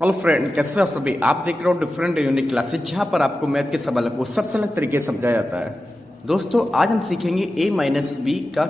Hello friend, कैसे हो सभी। आप देख रहे हो डिफरेंट यूनिक क्लासेस, जहां पर आपको मैथ के सवालों को सबसे अलग तरीके से समझाया जाता है। दोस्तों, आज हम सीखेंगे a माइनस बी का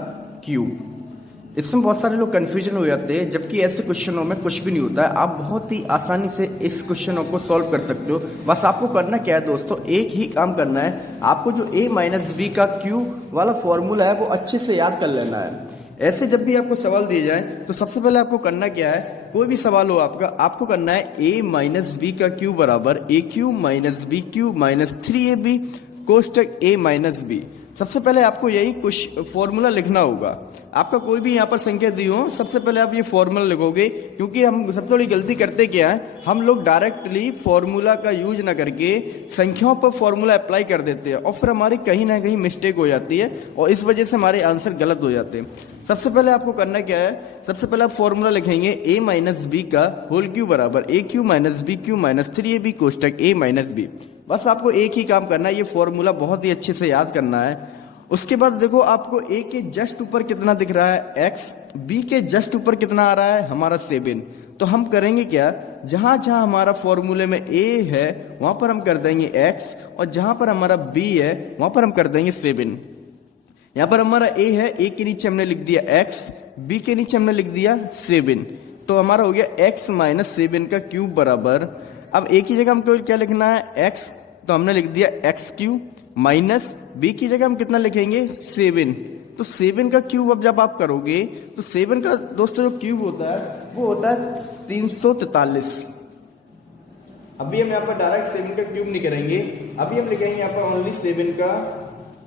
क्यूब। इसमें बहुत सारे लोग कंफ्यूजन हो जाते हैं, जबकि ऐसे क्वेश्चनों में कुछ भी नहीं होता है। आप बहुत ही आसानी से इस क्वेश्चनों को सॉल्व कर सकते हो। बस आपको करना क्या है दोस्तों, एक ही काम करना है। आपको जो a माइनस बी का क्यूब वाला फॉर्मूला है वो अच्छे से याद कर लेना है। ऐसे जब भी आपको सवाल दिए जाए तो सबसे पहले आपको करना क्या है, कोई भी सवाल हो आपका, आपको करना है a माइनस बी का क्यूब बराबर a cube minus b cube minus 3ab कोष्टक a माइनस बी। सबसे पहले आपको यही कुछ फॉर्मूला लिखना होगा। आपका कोई भी यहाँ पर संख्या दी हो, सबसे पहले आप ये फॉर्मूला लिखोगे, क्योंकि हम सबसे बड़ी गलती करते क्या है, हम लोग डायरेक्टली फॉर्मूला का यूज ना करके संख्याओं पर फॉर्मूला अप्लाई कर देते हैं और फिर हमारी कहीं ना कहीं मिस्टेक हो जाती है और इस वजह से हमारे आंसर गलत हो जाते हैं। सबसे पहले आपको करना क्या है, सबसे पहले आप फॉर्मूला लिखेंगे a माइनस बी का होल क्यूब बराबर a cube minus b cube minus 3ab कोष्टक a माइनस बी। बस आपको एक ही काम करना है, ये फॉर्मूला बहुत ही अच्छे से याद करना है। उसके बाद देखो, आपको a के जस्ट ऊपर कितना दिख रहा है x, b के जस्ट ऊपर कितना आ रहा है हमारा 7। तो हम करेंगे क्या, जहां जहां हमारा फॉर्मूले में a है वहां पर हम कर देंगे x, और जहां पर हमारा b है वहां पर हम कर देंगे 7। यहां पर हमारा a है, a के नीचे हमने लिख दिया x, b के नीचे हमने लिख दिया 7। तो हमारा हो गया x माइनस 7 का क्यूब बराबर, अब a की जगह हमको क्या लिखना है x, तो हमने लिख दिया x क्यूब माइनस b की जगह हम कितना लिखेंगे 7। तो 7 का क्यूब अब जब आप करोगे तो 7 का दोस्तों जो क्यूब होता है वो होता है 343। अभी हम यहाँ पर डायरेक्ट 7 का क्यूब नहीं करेंगे, अभी हम लिखेंगे यहाँ पर ओनली 7 का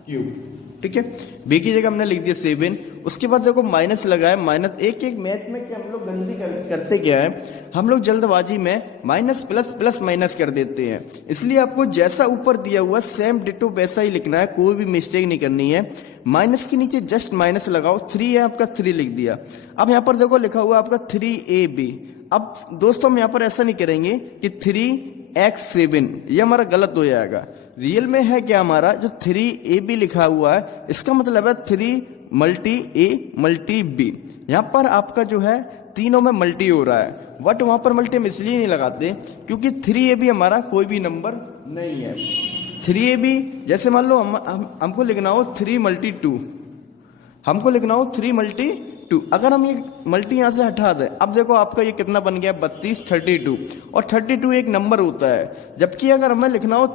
क्यूब। ठीक है, b की जगह हमने लिख दिया 7। उसके बाद देखो माइनस लगाए, माइनस एक एक मैथ में क्या हम लोग गलती करते क्या है, हम लोग जल्दबाजी में माइनस प्लस प्लस माइनस कर देते हैं। इसलिए आपको जैसा ऊपर दिया हुआ सेम डिटो वैसा ही लिखना है, कोई भी मिस्टेक नहीं करनी है। माइनस के नीचे जस्ट माइनस लगाओ, 3 है आपका 3 लिख दिया। अब यहाँ पर देखो लिखा हुआ आपका 3ab। अब दोस्तों हम यहाँ पर ऐसा नहीं करेंगे कि 3x7, ये हमारा गलत हो जाएगा। रियल में है क्या, हमारा जो 3ab लिखा हुआ है इसका मतलब है 3 मल्टी a मल्टी b। यहां पर आपका जो है तीनों में मल्टी हो रहा है, बट वहां पर मल्टी हम इसलिए नहीं लगाते क्योंकि 3ab हमारा कोई भी नंबर नहीं है। 3ab जैसे मान लो हमको लिखना हो 3 मल्टी 2, हमको लिखना हो 3 मल्टी 2। अगर हम ये मल्टी यहां से हटा दें, अब देखो आपका ये कितना बन गया 32 32, और 32 एक नंबर होता है। जबकि अगर हमें लिखना हो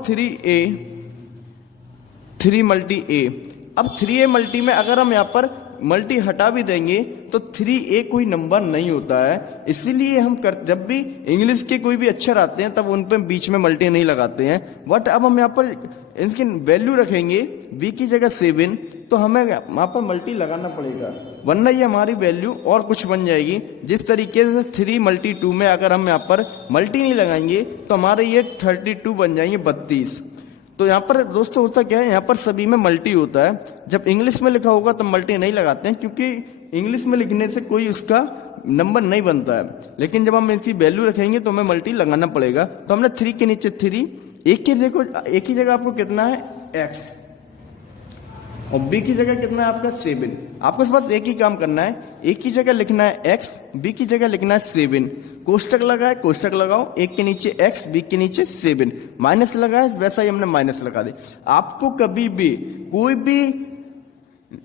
3 मल्टी a, अब 3a मल्टी में अगर हम यहाँ पर मल्टी हटा भी देंगे तो 3a कोई नंबर नहीं होता है। इसीलिए हम जब भी इंग्लिश के कोई भी अक्षर आते हैं तब उन पे बीच में मल्टी नहीं लगाते हैं। बट अब हम यहाँ पर इनकी वैल्यू रखेंगे b की जगह 7, तो हमें वहां पर मल्टी लगाना पड़ेगा, वरना ये हमारी वैल्यू और कुछ बन जाएगी। जिस तरीके से 3 मल्टी 2 में अगर हम यहाँ पर मल्टी नहीं लगाएंगे तो हमारे ये 32 बन जाएंगे 32। तो यहाँ पर दोस्तों होता क्या है, यहाँ पर सभी में मल्टी होता है। जब इंग्लिश में लिखा होगा तो मल्टी नहीं लगाते हैं, क्योंकि इंग्लिश में लिखने से कोई उसका नंबर नहीं बनता है। लेकिन जब हम इसकी वैल्यू रखेंगे तो हमें मल्टी लगाना पड़ेगा। तो हमने 3 के नीचे 3, एक की देखो एक ही जगह आपको कितना है x, और b की जगह कितना है आपका 7। आपको बस एक ही काम करना है, एक की जगह लिखना है x, b की जगह लिखना है 7। कोष्टक लगाए, कोष्टक लगाओ, एक के नीचे x, b के नीचे 7, माइनस लगाए, वैसा ही हमने माइनस लगा दे। आपको कभी भी कोई भी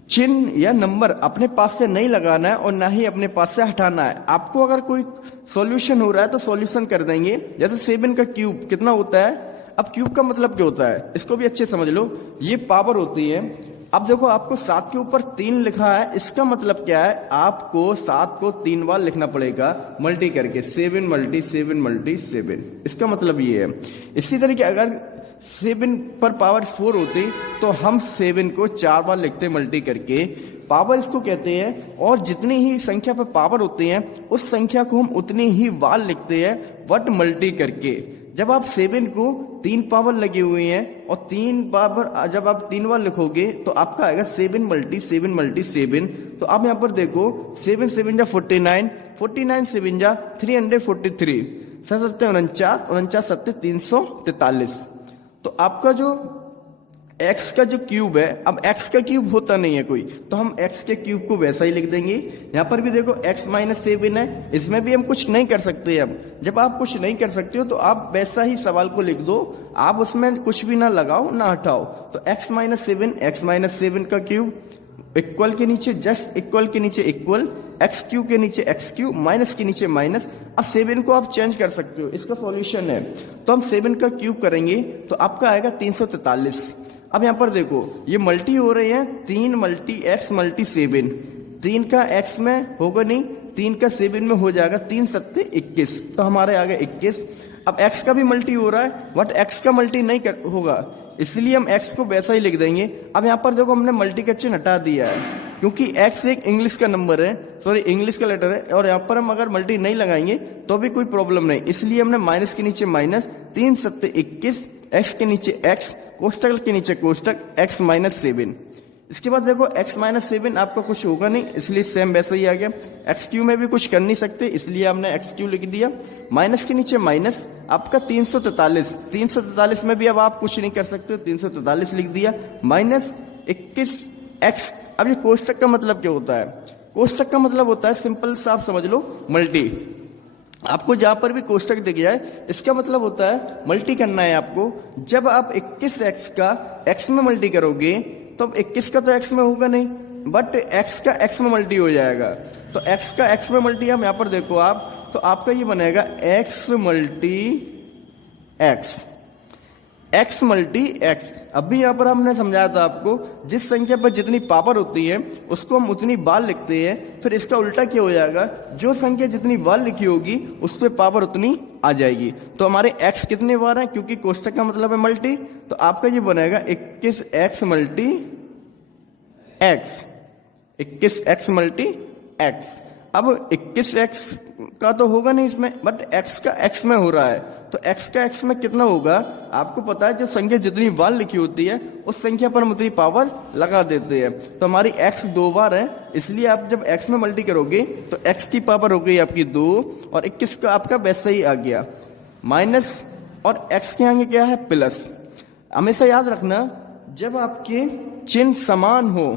चिन्ह या नंबर अपने पास से नहीं लगाना है और ना ही अपने पास से हटाना है। आपको अगर कोई सॉल्यूशन हो रहा है तो सॉल्यूशन कर देंगे। जैसे 7 का क्यूब कितना होता है, अब क्यूब का मतलब क्या होता है इसको भी अच्छे समझ लो, ये पावर होती है। अब देखो आपको 7 के ऊपर 3 लिखा है, इसका मतलब क्या है, आपको 7 को 3 बार लिखना पड़ेगा मल्टी करके, 7 मल्टी 7 मल्टी 7, इसका मतलब ये है। इसी तरीके अगर 7 पर पावर 4 होती तो हम 7 को 4 बार लिखते मल्टी करके, पावर इसको कहते हैं। और जितनी ही संख्या पर पावर होती है उस संख्या को हम उतनी ही बार लिखते हैं बट मल्टी करके। जब आप 7 को 3 पावर लगी हुई हैं और 3 पावर जब आप 3 बार लिखोगे तो आपका आएगा 7 मल्टी 7 मल्टी 7। तो आप यहाँ पर देखो 7 7 जा 49, 49 7 जा 343, 7 7 49, 49 7 343। तो आपका जो x का जो क्यूब है, अब x का क्यूब होता नहीं है कोई, तो हम x के क्यूब को वैसा ही लिख देंगे। यहाँ पर भी देखो x माइनस 7 है, इसमें भी हम कुछ नहीं कर सकते। अब जब आप कुछ नहीं कर सकते हो तो आप वैसा ही सवाल को लिख दो, आप उसमें कुछ भी ना लगाओ ना हटाओ। तो x माइनस 7 का क्यूब इक्वल के नीचे जस्ट इक्वल के नीचे इक्वल, एक्स क्यू के नीचे एक्स क्यू, माइनस के नीचे माइनस। अब 7 को आप चेंज कर सकते हो, इसका सॉल्यूशन है। तो हम 7 का क्यूब करेंगे तो आपका आएगा 343। अब यहाँ पर देखो ये मल्टी हो रहे हैं, 3 मल्टी एक्स मल्टी 7, 3 का एक्स में होगा नहीं, 3 का 7 में हो जाएगा, 3 सत्ते 21, तो हमारे आ गए 21। अब x का भी मल्टी हो रहा है, बट x का मल्टी नहीं होगा, इसलिए हम x को वैसा ही लिख देंगे। अब यहाँ पर देखो हमने मल्टी का चिन्ह हटा दिया है, क्योंकि x एक इंग्लिश का नंबर है, सॉरी इंग्लिश का लेटर है, और यहाँ पर हम अगर मल्टी नहीं लगाएंगे तो भी कोई प्रॉब्लम नहीं, इसलिए हमने माइनस के नीचे माइनस, 3 सत्ते 21, x के नीचे x, कोष्टक के नीचे कोष्टक, x माइनस 7। इसके बाद देखो x माइनस 7 आपका कुछ होगा नहीं, इसलिए सेम वैसा ही आ गया। एक्स क्यू में भी कुछ कर नहीं सकते, इसलिए हमने एक्स क्यू लिख दिया। माइनस के नीचे माइनस, आपका 343, 343 में भी अब आप कुछ नहीं कर सकते, 343 लिख दिया। Minus 21x। अब ये कोष्टक का मतलब क्या होता है? कोष्टक का मतलब होता है, सिंपल सा आप समझ लो, मल्टी। आपको जहां पर भी कोष्टक दिख जाए, इसका मतलब होता है मल्टी करना है आपको। जब आप 21x का x में मल्टी करोगे तो 21 का तो x में होगा नहीं, बट x का x में मल्टी हो जाएगा। तो x का x में मल्टी, हम यहां पर देखो आप, तो आपका ये बनेगा x multi x multi x। अभी यहां पर हमने समझाया था आपको, जिस संख्या पर जितनी पावर होती है उसको हम उतनी बार लिखते हैं। फिर इसका उल्टा क्या हो जाएगा, जो संख्या जितनी बार लिखी होगी उस पर पावर उतनी आ जाएगी। तो हमारे x कितने बार हैं, क्योंकि कोष्टक का मतलब है मल्टी, तो आपका ये बनेगा 21x multi x, 21x multi x। अब 21x का तो होगा नहीं इसमें, बट x का x में हो रहा है, तो x का x में कितना होगा आपको पता है, जो संख्या जितनी बार लिखी होती है उस संख्या पर हम उतनी पावर लगा देते हैं। तो हमारी x 2 बार है, इसलिए आप जब x में मल्टी करोगे तो x की पावर हो गई आपकी 2, और 21 का आपका वैसा ही आ गया माइनस, और x के आगे क्या है प्लस। हमेशा याद रखना, जब आपके चिन्ह समान हो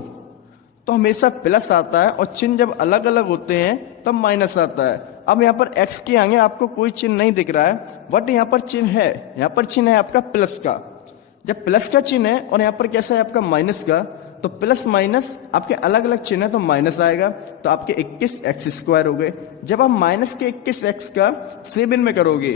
तो हमेशा प्लस आता है, और चिन्ह जब अलग अलग होते हैं तब माइनस आता है। अब यहाँ पर x के आगे आपको कोई चिन्ह नहीं दिख रहा है, बट यहाँ पर चिन्ह है, यहाँ पर चिन्ह है आपका प्लस का। जब प्लस का चिन्ह है और यहाँ पर कैसा है आपका माइनस का, तो प्लस माइनस आपके अलग अलग चिन्ह है तो माइनस आएगा, तो आपके 21x स्क्वायर हो गए। जब आप माइनस के 21x का 7 में करोगे,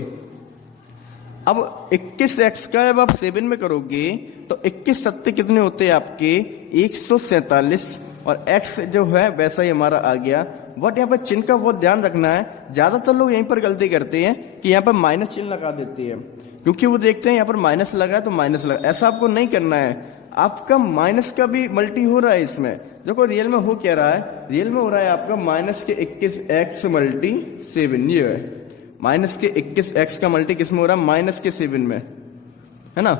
अब 21x का जब आप 7 में करोगे तो 21 सत्ते कितने होते हैं आपके 147, और x जो है वैसा ही हमारा आ गया। बट यहाँ पर चिन्ह का बहुत ध्यान रखना है, ज्यादातर लोग यहीं पर गलती करते हैं कि यहाँ पर माइनस चिन्ह लगा देते हैं, क्योंकि वो देखते हैं यहाँ पर माइनस लगा है तो माइनस लगा। ऐसा आपको नहीं करना है, आपका माइनस का भी मल्टी हो रहा है इसमें। देखो रियल में हो क्या रहा है, रियल में हो रहा है आपका माइनस के 21x मल्टी 7, ये है माइनस के 21x का मल्टी किस में हो रहा है, माइनस के 7 में, है ना।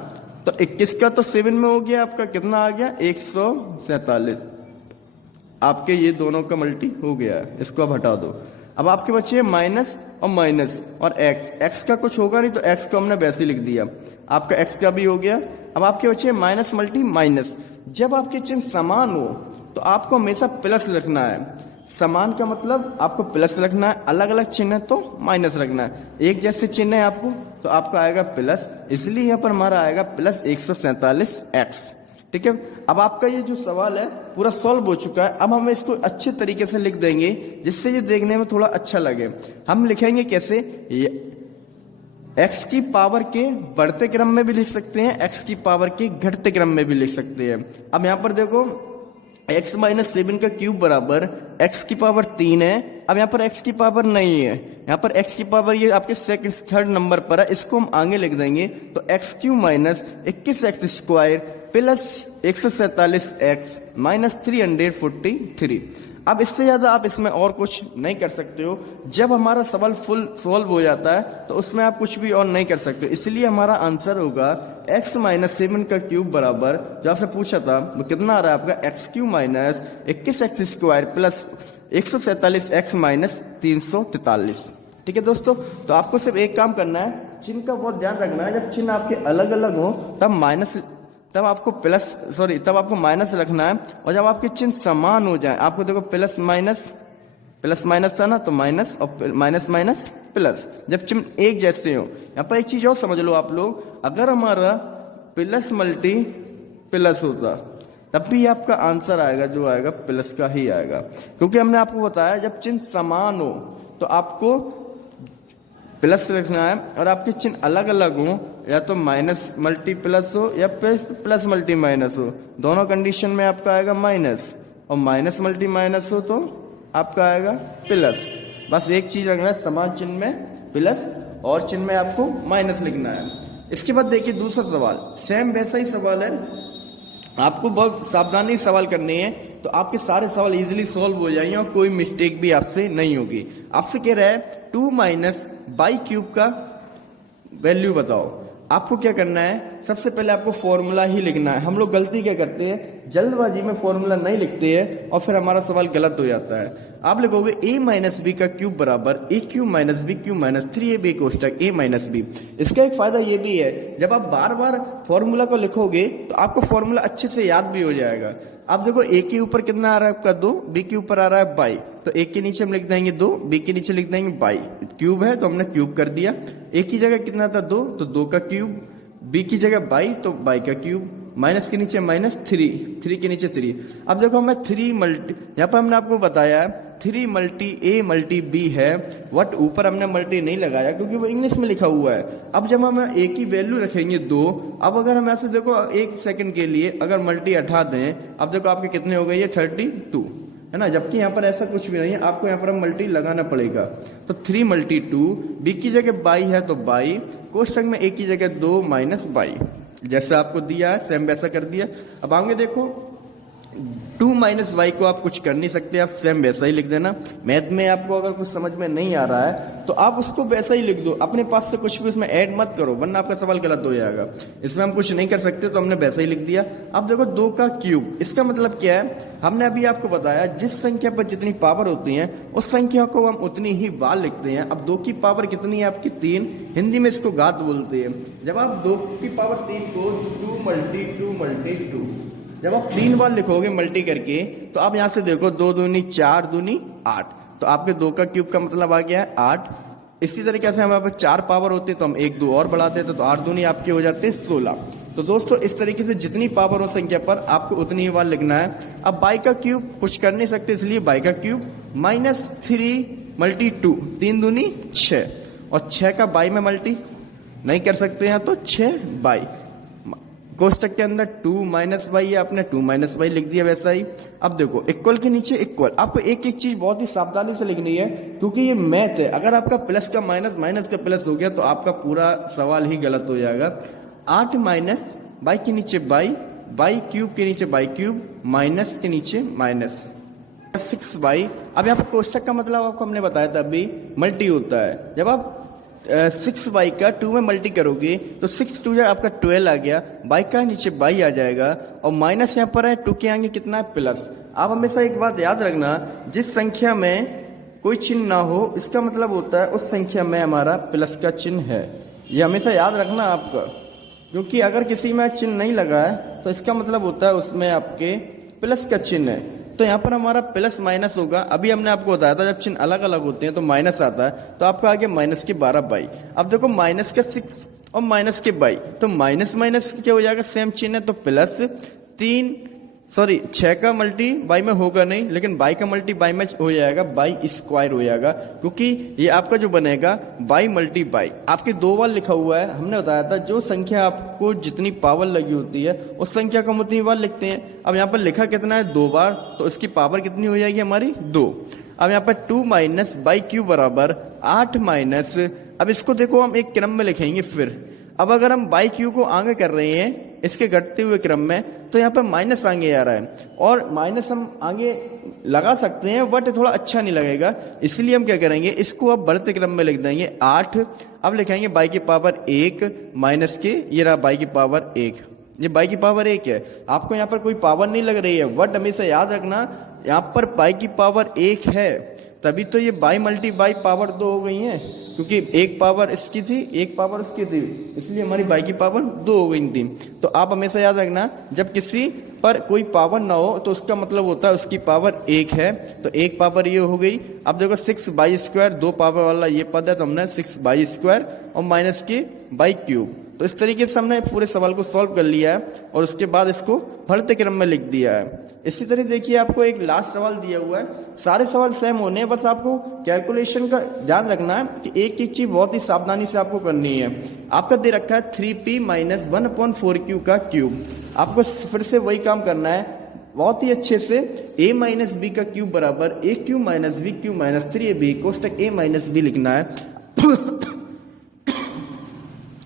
तो 21 का तो 7 में हो गया, आपका कितना आ गया 147। आपके ये दोनों का मल्टी हो गया, इसको अब हटा दो। अब आपके बचे माइनस और माइनस और x का कुछ होगा नहीं, तो x को हमने वैसे ही लिख दिया, आपका x का भी हो गया। अब आपके बचे माइनस मल्टी माइनस। जब आपके चिन्ह समान हो तो आपको हमेशा प्लस रखना है। समान का मतलब आपको प्लस रखना है, अलग अलग चिन्ह है तो माइनस रखना है। एक जैसे चिन्ह है आपको तो आपका आएगा प्लस, इसलिए यहाँ पर हमारा आएगा प्लस 147x। ठीक है, अब आपका ये जो सवाल है पूरा सॉल्व हो चुका है। अब हम इसको अच्छे तरीके से लिख देंगे जिससे ये देखने में थोड़ा अच्छा लगे। हम लिखेंगे कैसे, x की पावर के बढ़ते क्रम में भी लिख सकते हैं, x की पावर के घटते क्रम में भी लिख सकते हैं। अब यहाँ पर देखो x माइनस 7 का क्यूब बराबर x की पावर 3 है। अब यहाँ पर x की पावर नहीं है, यहाँ पर x की पावर ये आपके सेकंड थर्ड नंबर पर है, इसको हम आगे लिख देंगे। तो x cube minus 21x square plus 147x minus 343। अब इससे ज्यादा आप इसमें और कुछ नहीं कर सकते हो। जब हमारा सवाल फुल सॉल्व हो जाता है तो उसमें आप कुछ भी और नहीं कर सकते, इसलिए हमारा आंसर होगा x माइनस 7 का क्यूब बराबर, जो आपसे पूछा था वो कितना आ रहा है आपका, x cube minus 21x square plus 147x minus 343। ठीक है दोस्तों, तो आपको सिर्फ एक काम करना है, चिन्ह का बहुत ध्यान रखना है। जब चिन्ह आपके अलग अलग हो तब आपको तब आपको माइनस रखना है। और जब आपके चिन्ह समान हो जाए, आपको देखो प्लस माइनस था ना, तो माइनस और माइनस माइनस प्लस, जब चिन्ह एक जैसे हो। यहाँ पर एक चीज और समझ लो आप लोग, अगर हमारा प्लस मल्टी प्लस होता तब भी आपका आंसर आएगा, जो आएगा प्लस का ही आएगा, क्योंकि हमने आपको बताया जब चिन्ह समान हो तो आपको प्लस रखना है, और आपके चिन्ह अलग अलग हो, या तो माइनस मल्टी प्लस हो या प्लस मल्टी माइनस हो, दोनों कंडीशन में आपका आएगा माइनस, और माइनस मल्टी माइनस हो तो आपका आएगा प्लस। बस एक चीज रखना है, समान चिन्ह में प्लस और चिन्ह में आपको माइनस लिखना है। इसके बाद देखिए दूसरा सवाल, सेम वैसा ही सवाल है, आपको बहुत सावधानी सवाल करनी है, तो आपके सारे सवाल इजीली सॉल्व हो जाएंगे और कोई मिस्टेक भी आपसे नहीं होगी। आपसे कह रहा है 2 माइनस बाई क्यूब का वैल्यू बताओ। आपको क्या करना है, सबसे पहले आपको फॉर्मूला ही लिखना है। हम लोग गलती क्या करते हैं, जल्दबाजी में फॉर्मूला नहीं लिखते हैं और फिर हमारा सवाल गलत हो जाता है। आप लिखोगे a माइनस बी का क्यूब बराबर a cube minus b cube minus 3ab कोष्टक a माइनस बी। इसका एक फायदा ये भी है, जब आप बार बार फॉर्मूला को लिखोगे तो आपको फॉर्मूला अच्छे से याद भी हो जाएगा। आप देखो a के ऊपर कितना आ रहा है आपका 2, b के ऊपर आ रहा है बाई, तो a के नीचे हम लिख देंगे 2, b के नीचे लिख देंगे बाई, क्यूब है तो हमने क्यूब कर दिया। a की जगह कितना था 2, तो 2 का क्यूब, b की जगह बाई तो बाई का क्यूब, माइनस के नीचे माइनस 3 के नीचे 3। अब देखो हमें 3 मल्टी, यहाँ पर हमने आपको बताया 3 मल्टी a मल्टी b है, वट ऊपर हमने मल्टी नहीं लगाया क्योंकि वो इंग्लिश में लिखा हुआ है। अब जब हम a की वैल्यू रखेंगे 2, अब अगर हम ऐसे देखो 1 सेकंड के लिए अगर मल्टी हटा दें, अब देखो आपके कितने हो गए, ये 32 है ना, जबकि यहाँ पर ऐसा कुछ भी नहीं है, आपको यहाँ पर हम मल्टी लगाना पड़ेगा। तो 3 मल्टी 2, b की जगह बाई है तो बाई, कोष्टक में a की जगह 2 माइनस बाई, जैसा आपको दिया है सेम वैसा कर दिया। अब आगे देखो 2 माइनस वाई को आप कुछ कर नहीं सकते, आप सेम वैसा ही लिख देना। मैथ में आपको अगर कुछ समझ में नहीं आ रहा है तो आप उसको वैसा ही लिख दो, अपने पास से कुछ भी उसमें ऐड मत करो, वरना आपका सवाल गलत हो जाएगा। इसमें हम कुछ नहीं कर सकते तो हमने वैसा ही लिख दिया। अब देखो 2 का क्यूब, इसका मतलब क्या है, हमने अभी आपको बताया जिस संख्या पर जितनी पावर होती है उस संख्या को हम उतनी ही बार लिखते हैं। अब 2 की पावर कितनी है आपकी 3, हिंदी में इसको घात बोलते हैं। जब आप 2 की पावर 3 को 2 मल्टी 2, जब आप 3 बार लिखोगे मल्टी करके तो आप यहां से देखो 2 दूनी 4 दूनी 8, तो आपके 2 का क्यूब का मतलब आ गया है 8। इसी तरीके से हमारे पास 4 पावर होती है तो हम 1 2 और बढ़ाते हैं तो 8 दूनी आपके हो जाते हैं 16। तो दोस्तों इस तरीके से जितनी पावर हो संख्या पर आपको उतनी ही बार लिखना है। अब बाई का क्यूब कुछ कर नहीं सकते, इसलिए बाई का क्यूब माइनस 3 मल्टी 2, 3 दूनी 6, और 6 का बाई में मल्टी नहीं कर सकते हैं तो 6 बाई, कोष्टक के अंदर 2 माइनस वाई, आपने 2 माइनस वाई लिख दिया वैसा ही। अब देखो इक्वल के नीचे इक्वल, आपको एक एक चीज बहुत ही सावधानी से लिखनी है क्योंकि ये मैथ है। अगर आपका प्लस का माइनस, माइनस का प्लस हो गया तो आपका पूरा सवाल ही गलत हो जाएगा। 8 माइनस बाई के नीचे बाई, बाई क्यूब के नीचे बाई क्यूब, माइनस के नीचे माइनस 6 बाई। अब यहाँ पर कोष्टक का मतलब आपको हमने बताया था अभी मल्टी होता है। जब आप 6 बाई का 2 में मल्टी करोगे तो 6 2 आपका 12 आ गया, बाई का नीचे बाई आ जाएगा, और माइनस यहाँ पर है 2 के आगे कितना है प्लस। आप हमेशा एक बात याद रखना, जिस संख्या में कोई चिन्ह ना हो इसका मतलब होता है उस संख्या में हमारा प्लस का चिन्ह है। ये हमेशा याद रखना आपका, क्योंकि अगर किसी में चिन्ह नहीं लगा है तो इसका मतलब होता है उसमें आपके प्लस का चिन्ह है। तो यहाँ पर हमारा प्लस माइनस होगा। अभी हमने आपको बताया था जब चिन्ह अलग अलग होते हैं तो माइनस आता है, तो आपका आ गया माइनस के 12 बाई। अब देखो माइनस के 6 और माइनस के बाई, तो माइनस माइनस क्या हो जाएगा, सेम चिन्ह है तो प्लस 6 का मल्टी बाई में होगा नहीं, लेकिन बाई का मल्टी बाई में हो जाएगा, बाई स्क्वायर हो जाएगा, क्योंकि ये आपका जो बनेगा बाई मल्टी बाई। आपके 2 बार लिखा हुआ है, हमने बताया था जो संख्या आपको जितनी पावर लगी होती है उस संख्या को हम उतनी बार लिखते हैं। अब यहाँ पर लिखा कितना है 2 बार, तो उसकी पावर कितनी हो जाएगी हमारी 2। अब यहाँ पर 2 माइनस बाई क्यूब बराबर 8 माइनस, अब इसको देखो हम एक क्रम में लिखेंगे फिर। अब अगर हम बाई क्यू को आगे कर रहे हैं इसके घटते हुए क्रम में, तो यहाँ पर माइनस आगे आ रहा है, और माइनस हम आगे लगा सकते हैं बट थोड़ा अच्छा नहीं लगेगा, इसलिए हम क्या करेंगे, इसको अब बढ़ते क्रम में लिख देंगे 8। अब लिखेंगे बाई की पावर 1 माइनस के, ये रहा बाई की पावर 1, ये बाई की पावर 1 है। आपको यहाँ पर कोई पावर नहीं लग रही है, बट हमेशा याद रखना यहाँ पर बाई की पावर 1 है तभी तो ये बाई मल्टी बाई पावर 2 हो गई है, क्योंकि एक पावर इसकी थी एक पावर उसकी थी, इसलिए हमारी बाई की पावर 2 हो गई थी। तो आप हमेशा याद रखना, जब किसी पर कोई पावर ना हो तो उसका मतलब होता है उसकी पावर 1 है। तो एक पावर ये हो गई। अब देखो 6 बाई स्क्वायर 2 पावर वाला ये पद है, तो हमने 6 बाई स्क्वायर और माइनस की बाई क्यूब। तो इस तरीके से हमने पूरे सवाल को सॉल्व कर लिया है और उसके बाद इसको बढ़ते क्रम में लिख दिया है। इसी तरह देखिए आपको एक लास्ट सवाल दिया हुआ है, सारे सवाल सेम होने हैं, बस आपको कैलकुलेशन का ध्यान रखना है कि एक एक चीज बहुत ही सावधानी से आपको करनी है। आपका दे रखा है 3p माइनस 1/4q का क्यूब। आपको फिर से वही काम करना है बहुत ही अच्छे से। a माइनस बी का क्यूब बराबर a cube minus b cube minus 3ab कोष्टक a माइनस बी लिखना है।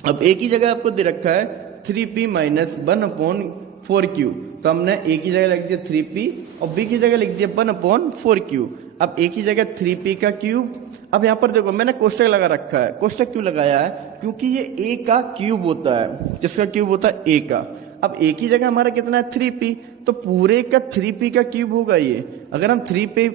अब एक ही जगह आपको दे रखा है 3p माइनस 1/4q, तो हमने ए की जगह लिख दिया 3p और बी की जगह लिख दिया 1/4q। अब एक ही जगह 3p का क्यूब। अब यहाँ पर देखो मैंने कोष्टक लगा रखा है। कोष्टक क्यों लगाया है? क्योंकि ये a का क्यूब होता है। किसका क्यूब होता है? a का। अब एक ही जगह हमारा कितना है? 3p, तो पूरे का 3p का क्यूब होगा ये। अगर हम 3p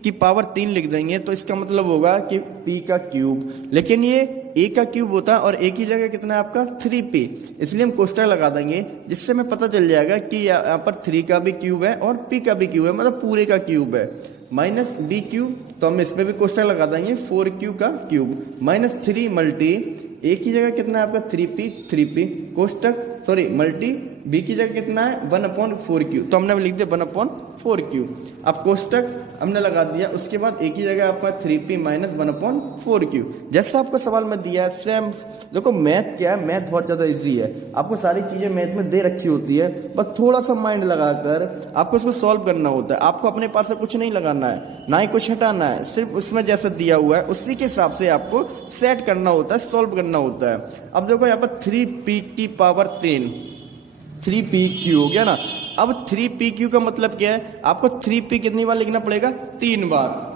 की पावर 3 लिख देंगे तो इसका मतलब होगा कि p का क्यूब, लेकिन ये a का क्यूब होता है और a की जगह कितना है आपका? 3p, इसलिए हम कोष्टक लगा देंगे, जिससे हमें पता चल जाएगा कि यहाँ पर 3 का भी क्यूब है और p का भी क्यूब है, मतलब पूरे का क्यूब है। माइनस बी क्यूब, तो हम इसमें भी कोष्टक लगा देंगे 4q का क्यूब माइनस 3 मल्टी एक ही जगह कितना है आपका? 3p कोष्टक सॉरी मल्टी बी की जगह कितना है? 1/4q, तो हमने लिख दिया 1/4q। अब कोष्टक हमने लगा दिया, उसके बाद एक ही जगह आपका 3p माइनस 1/4q। जैसा आपको सवाल में दिया है सेम। देखो मैथ क्या है, मैथ बहुत ज्यादा इजी है। आपको सारी चीजें मैथ में दे रखी होती है, बस थोड़ा सा माइंड लगाकर आपको उसको सॉल्व करना होता है। आपको अपने पास से कुछ नहीं लगाना है, ना ही कुछ हटाना है, सिर्फ उसमें जैसा दिया हुआ है उसी के हिसाब से आपको सेट करना होता है, सॉल्व करना होता है। अब देखो यहाँ पर 3p की पावर 3, 3pq हो गया ना। अब 3pq का मतलब क्या है? आपको 3p कितनी बार लिखना पड़ेगा? 3 बार।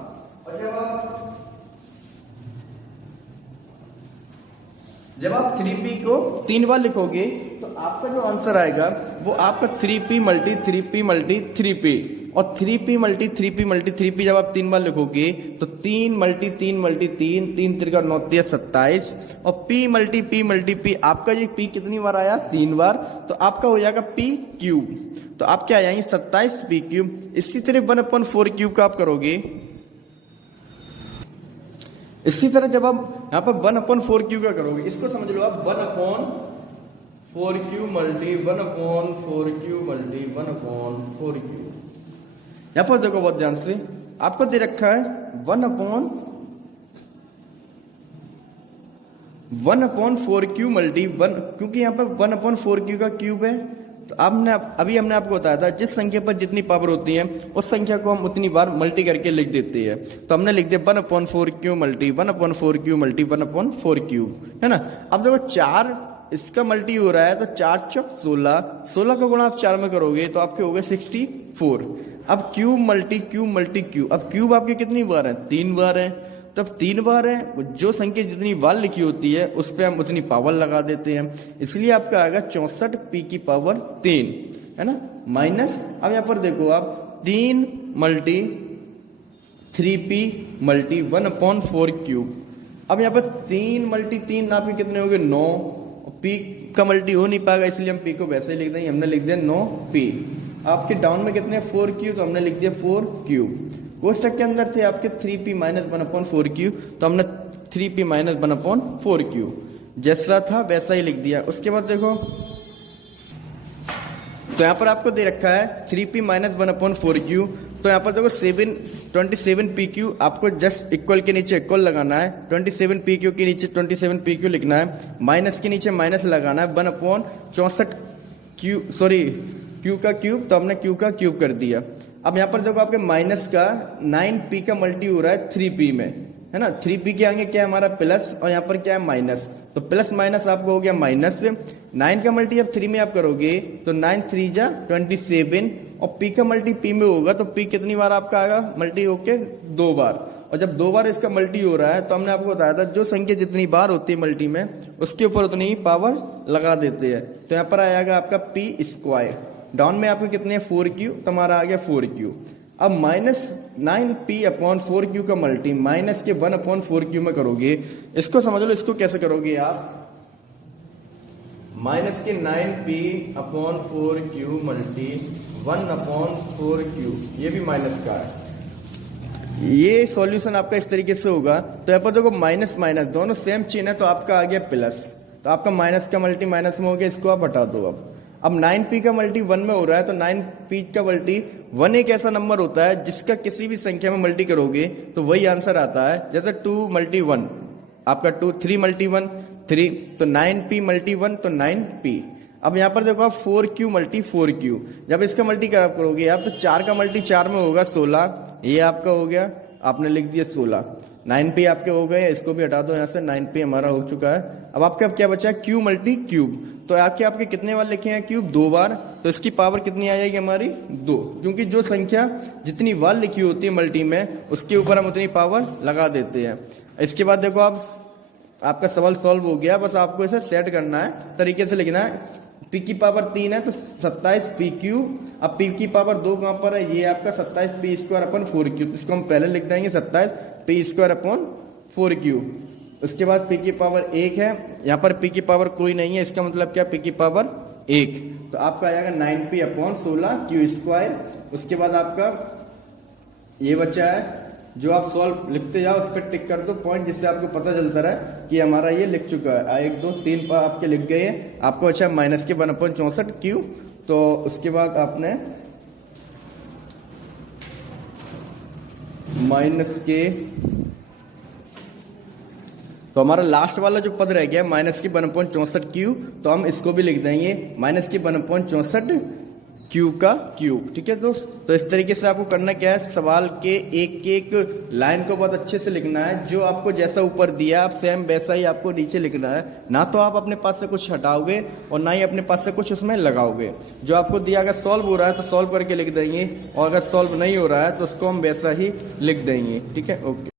जब आप 3p को 3 बार लिखोगे तो आपका जो आंसर आएगा वो आपका 3p multi 3p multi 3p और 3p multi 3p multi 3p जब आप 3 बार लिखोगे तो 3 मल्टी 3 मल्टी 3, 3 3 9 27 और p मल्टी p आपका ये p कितनी बार आया? 3 बार, तो आपका हो जाएगा p क्यूब। तो आप क्या आ जाएंगे? 27p cube. इसी तरह 1/4 का आप करोगे। इसी तरह जब आप यहाँ पर 1/4 का करोगे, इसको समझ लो आप 1/4 मल्टी 1/4 मल्टी 1/4। यहाँ पर देखो बहुत ध्यान से, आपको दे रखा है 1/4 मल्टी 1, क्योंकि यहाँ पर 1/4 का क्यूब है। तो अभी हमने आपको बताया था जिस संख्या पर जितनी पावर होती है उस संख्या को हम उतनी बार मल्टी करके लिख देते हैं। तो हमने लिख दिया 1/4 मल्टी 1/4 मल्टी 1/4, है ना। अब देखो 4 इसका मल्टी हो रहा है, तो 4 चौक 16, 16 का गुणा आप 4 में करोगे तो आपके हो गए 64। अब क्यूब मल्टी क्यूब, अब क्यूब आपके कितनी बार है? 3 बार है। तब 3 बार है, जो संख्या जितनी बार लिखी होती है उस पर हम उतनी पावर लगा देते हैं, इसलिए आपका आएगा 64p की पावर 3, है ना। माइनस, अब यहाँ पर देखो आप 3 मल्टी 3p मल्टी 1/4 क्यूब। अब यहाँ पर 3 मल्टी 3 आपके कितने हो गए? 9। p का मल्टी हो नहीं पाएगा, इसलिए हम p को वैसे ही लिख देंगे, हमने लिख दिया 9p। आपके डाउन में कितने? 4q, तो हमने लिख दिया 4q। कोष्टक के अंदर थे आपके 3p माइनस 1/4q, तो हमने 3p माइनस 1/4q जैसा था वैसा ही लिख दिया। उसके बाद देखो तो यहाँ पर आपको दे रखा है 3p माइनस 1/4q, तो यहाँ पर देखो 27pq आपको जस्ट इक्वल के नीचे इक्वल लगाना है, 27pq के नीचे 27pq लिखना है, माइनस के नीचे माइनस लगाना है, 1/64q q का क्यूब, तो हमने q का क्यूब कर दिया। अब यहाँ पर देखो आपके माइनस का 9p का मल्टी हो रहा है 3p में, है ना। 3p के आगे क्या है हमारा? प्लस, और यहाँ पर क्या है? माइनस। तो प्लस माइनस आपको हो गया माइनस। 9 का मल्टी अब 3 में आप करोगे तो 9 3 जा 27 और p का मल्टी p में होगा, तो p कितनी बार आपका आएगा? मल्टी होके 2 बार। और जब 2 बार इसका मल्टी हो रहा है तो हमने आपको बताया था जो संख्या जितनी बार होती है मल्टी में उसके ऊपर उतनी ही पावर लगा देते हैं। तो यहाँ पर आएगा आपका p स्क्वायर। डाउन में आपके कितने? 4q, तो हमारा आ गया 4q। अब -9p/4q का मल्टी माइनस के 1/4q में करोगे, इसको समझ लो, इसको कैसे करोगे आप, माइनस के 9p/4q मल्टी 1/4q, ये भी माइनस का है। ये सॉल्यूशन आपका इस तरीके से होगा। तो यहाँ पर देखो माइनस माइनस दोनों सेम चिन्ह है, तो आपका आ गया प्लस, तो आपका माइनस का मल्टी माइनस में हो गया, इसको आप हटा दो। अब 9p का मल्टी 1 में हो रहा है, तो 9p का मल्टी 1 एक ऐसा नंबर होता है जिसका किसी भी संख्या में मल्टी करोगे तो वही आंसर आता है। जैसे 2 × 1 आपका 2, 3 × 1 3, तो 9p × 1 तो 9p। अब यहाँ पर देखो आप 4q × 4q, जब इसका मल्टी करोगे आप तो 4 का मल्टी 4 में होगा 16, ये आपका हो गया, आपने लिख दिया 16। 9p आपके हो गए, इसको भी हटा दो यहाँ से, 9p हमारा हो चुका है। अब आपका क्या बचा है, q × क्यूब, तो आपके कितने बार लिखे हैं क्यूब, 2 बार, तो इसकी पावर कितनी आ जाएगी हमारी 2, क्योंकि जो संख्या जितनी बार लिखी होती है मल्टी में उसके ऊपर हम उतनी पावर लगा देते हैं। इसके बाद देखो आपका सवाल सॉल्व हो गया, बस आपको इसे सेट करना है, तरीके से लिखना है। p की पावर 3 है तो 27p³, अब p की पावर 2 कहां पर है, ये आपका 27p²/4q, इसको हम पहले लिख देंगे 27p²/4q। उसके बाद p की पावर 1 है, यहाँ पर p की पावर कोई नहीं है, इसका मतलब क्या, p की पावर 1, तो आपका आएगा 9p/16q²। उसके बाद आपका ये बचा है, जो आप सॉल्व लिखते जाओ उस पर टिक कर दो पॉइंट, जिससे आपको पता चलता रहे कि हमारा ये लिख चुका है। 1 2 3 पर आपके लिख गए हैं, आपको अच्छा माइनस के 1/64q। तो उसके बाद आपने माइनस के, तो हमारा लास्ट वाला जो पद रह गया माइनस के 1/64q, तो हम इसको भी लिख देंगे माइनस के 1/64q का क्यूब। ठीक है दोस्त, तो इस तरीके से आपको करना क्या है, सवाल के एक एक लाइन को बहुत अच्छे से लिखना है, जो आपको जैसा ऊपर दिया आप सेम वैसा ही आपको नीचे लिखना है, ना तो आप अपने पास से कुछ हटाओगे और ना ही अपने पास से कुछ उसमें लगाओगे। जो आपको दिया अगर सॉल्व हो रहा है तो सॉल्व करके लिख देंगे, और अगर सॉल्व नहीं हो रहा है तो उसको हम वैसा ही लिख देंगे। ठीक है, ओके।